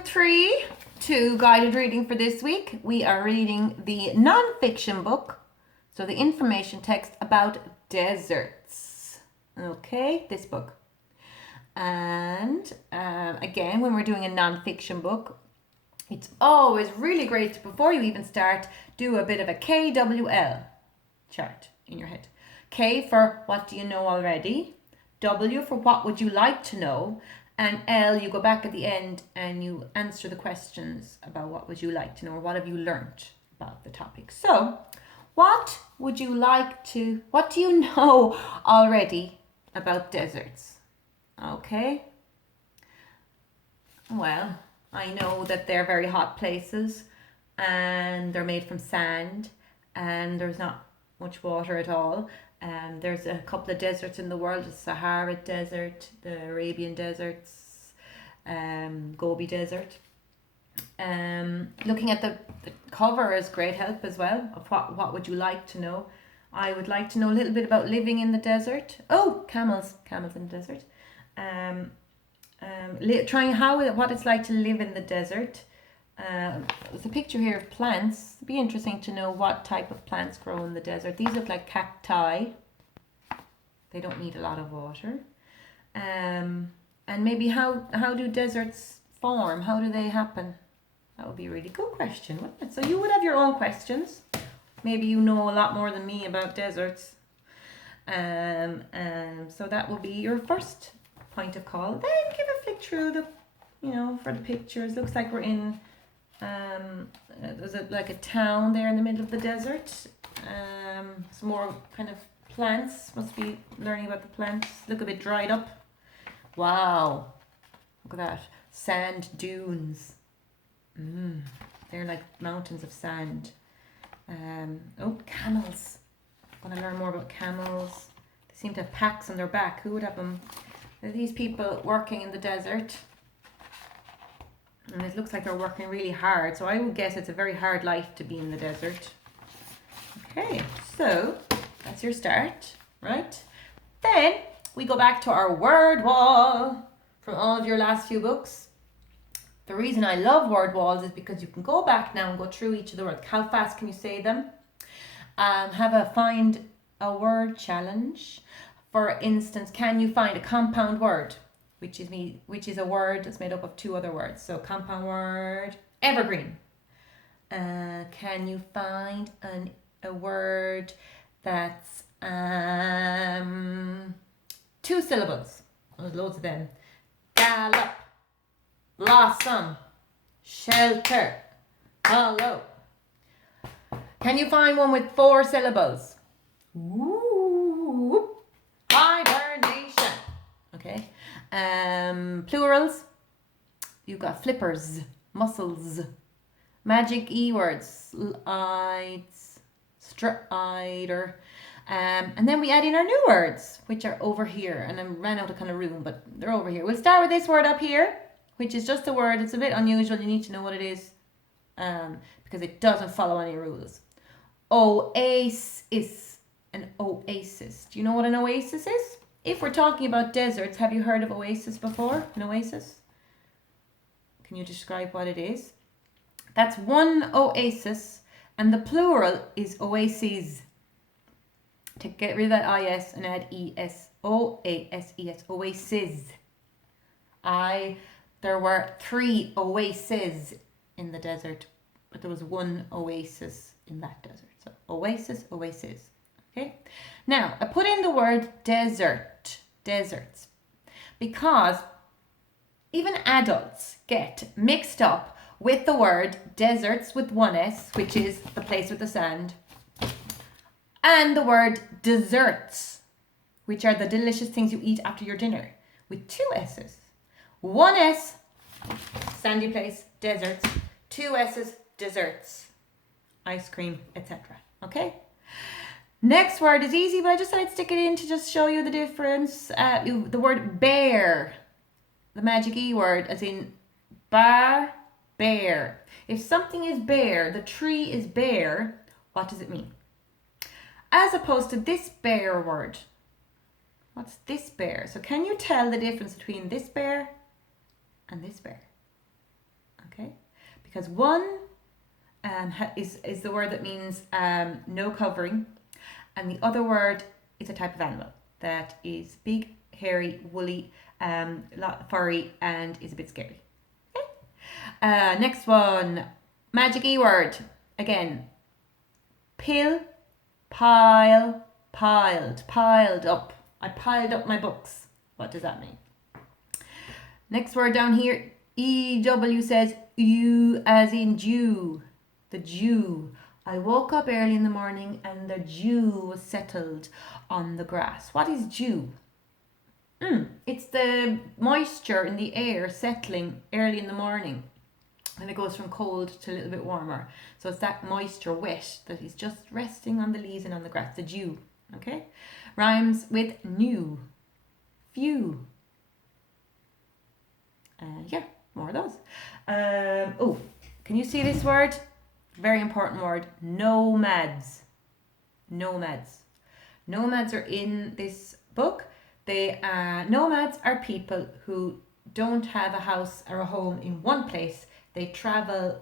Group 3 to guided reading for this week. We are reading the non-fiction book, so the information text about deserts. Okay, this book. And again, when we're doing a non-fiction book, it's always really great to, before you even start, do a bit of a KWL chart in your head. K for what do you know already, W for what would you like to know, and L, you go back at the end and you answer the questions about what would you like to know or what have you learnt about the topic. So, what do you know already about deserts? Okay. Well, I know that they're very hot places and they're made from sand and there's not much water at all. There's a couple of deserts in the world, the Sahara Desert, the Arabian deserts, Gobi Desert. Looking at the cover is great help as well of what would you like to know. I would like to know a little bit about living in the desert. Oh, camels in the desert. Trying what it's like to live in the desert. There's a picture here of plants. It'd be interesting to know what type of plants grow in the desert. These look like cacti. They don't need a lot of water. And maybe how do deserts form? How do they happen? That would be a really good question, wouldn't it? So you would have your own questions. Maybe you know a lot more than me about deserts. So that will be your first point of call. Then give a flick through for the pictures. Looks like we're in there's like a town there in the middle of the desert. Some more kind of plants. Must be learning about the plants. Look a bit dried up. Wow, look at that. Sand dunes. They're like mountains of sand. Camels. I'm gonna learn more about camels. They seem to have packs on their back. Who would have them? There are these people working in the desert. And it looks like they're working really hard. So I would guess it's a very hard life to be in the desert. Okay, so that's your start, right? Then we go back to our word wall from all of your last few books. The reason I love word walls is because you can go back now and go through each of the words. How fast can you say them? Find a word challenge. For instance, can you find a compound word? Which is a word that's made up of two other words. So compound word, evergreen. Can you find a word that's two syllables? There's loads of them. Gallop, blossom, shelter, hollow. Can you find one with four syllables? Ooh, hibernation. Okay. Plurals, you've got flippers, mussels, magic E-words, strider, and then we add in our new words, which are over here, and I ran out of kind of room, but they're over here. We'll start with this word up here, which is just a word. It's a bit unusual. You need to know what it is, because it doesn't follow any rules. Oasis, an oasis. Do you know what an oasis is? If we're talking about deserts, have you heard of oasis before? An oasis? Can you describe what it is? That's one oasis, and the plural is oases. To get rid of that is and add es. O-A-S-E-S. Oases. There were 3 oases in the desert, but there was one oasis in that desert. So oasis, oasis. Okay. Now, I put in the word deserts, because even adults get mixed up with the word deserts with one S, which is the place with the sand, and the word desserts, which are the delicious things you eat after your dinner, with 2 S's. 1 S, sandy place, deserts. 2 S's, desserts, ice cream, etc. Okay? Next word is easy, but I just thought I'd stick it in to just show you the difference. The word bear, the magic E word, as in bear. If something is bare, the tree is bare, what does it mean? As opposed to this bear word. What's this bear? So can you tell the difference between this bear and this bear? okay? Because one is the word that means no covering, and the other word is a type of animal that is big, hairy, woolly, furry, and is a bit scary. Okay? Next one, magic E word. Again, pill, pile, piled up. I piled up my books. What does that mean? Next word down here, EW says you as in dew. The dew. I woke up early in the morning and the dew was settled on the grass. What is dew? It's the moisture in the air settling early in the morning when it goes from cold to a little bit warmer. So it's that moisture, wet, that is just resting on the leaves and on the grass, the dew. Okay? Rhymes with new, few. Yeah, more of those. Can you see this word? Very important word. Nomads. Nomads. Nomads are in this book. Nomads are people who don't have a house or a home in one place. They travel.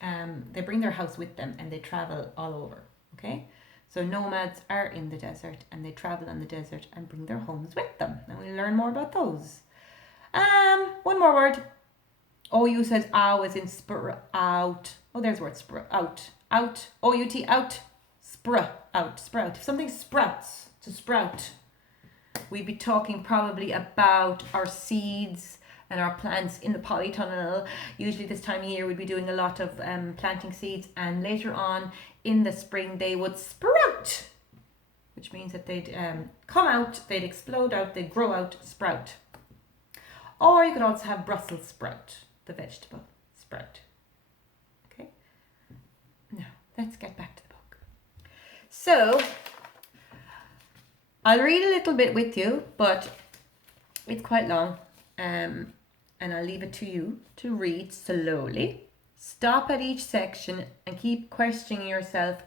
They bring their house with them and they travel all over. Okay. So nomads are in the desert and they travel in the desert and bring their homes with them. And we'll learn more about those. One more word. OU says ow as in out. Oh, there's the word out. Out. OUT out. Out. Sprout. If something sprouts, to sprout, we'd be talking probably about our seeds and our plants in the polytunnel. Usually this time of year we'd be doing a lot of planting seeds, and later on in the spring they would sprout, which means that they'd come out, they'd explode out, they'd grow out, sprout. Or you could also have Brussels sprout, the vegetable sprout. Okay, now let's get back to the book. So I'll read a little bit with you, but it's quite long, and I'll leave it to you to read slowly. Stop at each section and keep questioning yourself.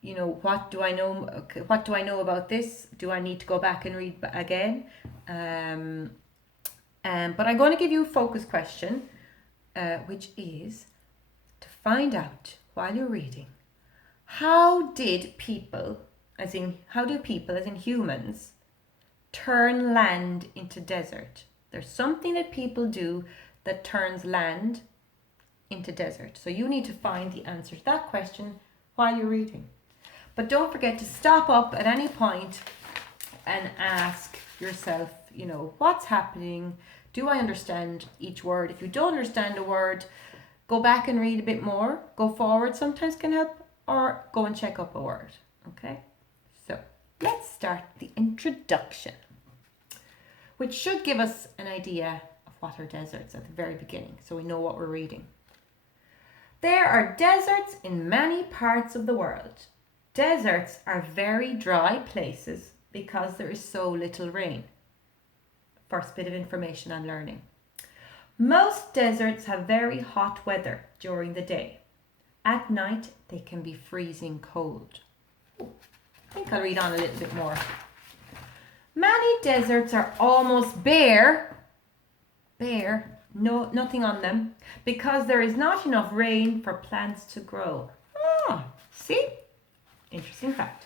You know, what do I know? What do I know about this? Do I need to go back and read again? But I'm going to give you a focus question, which is to find out while you're reading, how do people, as in humans, turn land into desert? There's something that people do that turns land into desert. So you need to find the answer to that question while you're reading. But don't forget to stop up at any point and ask yourself, you know, what's happening? Do I understand each word? If you don't understand a word, go back and read a bit more. Go forward sometimes can help, or go and check up a word. Okay? So let's start the introduction, which should give us an idea of what are deserts at the very beginning, so we know what we're reading. There are deserts in many parts of the world. Deserts are very dry places because there is so little rain. First bit of information on learning. Most deserts have very hot weather during the day. At night, they can be freezing cold. I think I'll read on a little bit more. Many deserts are almost bare, nothing on them, because there is not enough rain for plants to grow. See? Interesting fact.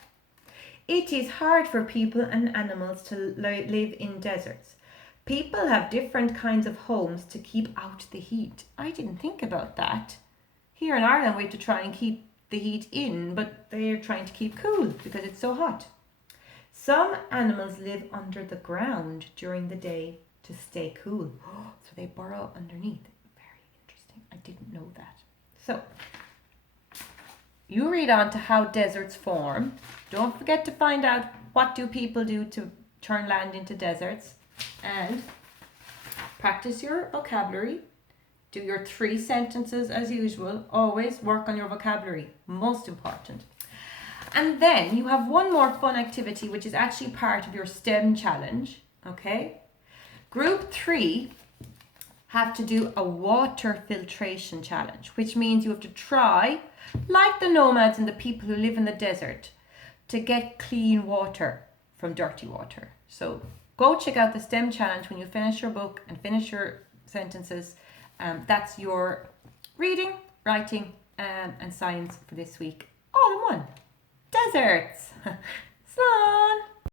It is hard for people and animals to live in deserts. People have different kinds of homes to keep out the heat. I didn't think about that. Here in Ireland, we have to try and keep the heat in, but they're trying to keep cool because it's so hot. Some animals live under the ground during the day to stay cool. So they burrow underneath. Very interesting. I didn't know that. So you read on to how deserts form. Don't forget to find out what do people do to turn land into deserts, and practice your vocabulary. Do your 3 sentences as usual. Always work on your vocabulary. Most important. And then you have one more fun activity, which is actually part of your STEM challenge. Okay? Group 3 have to do a water filtration challenge, which means you have to try, like the nomads and the people who live in the desert, to get clean water from dirty water. So go check out the STEM challenge when you finish your book and finish your sentences, That's your reading, writing, and science for this week, all in one. Deserts.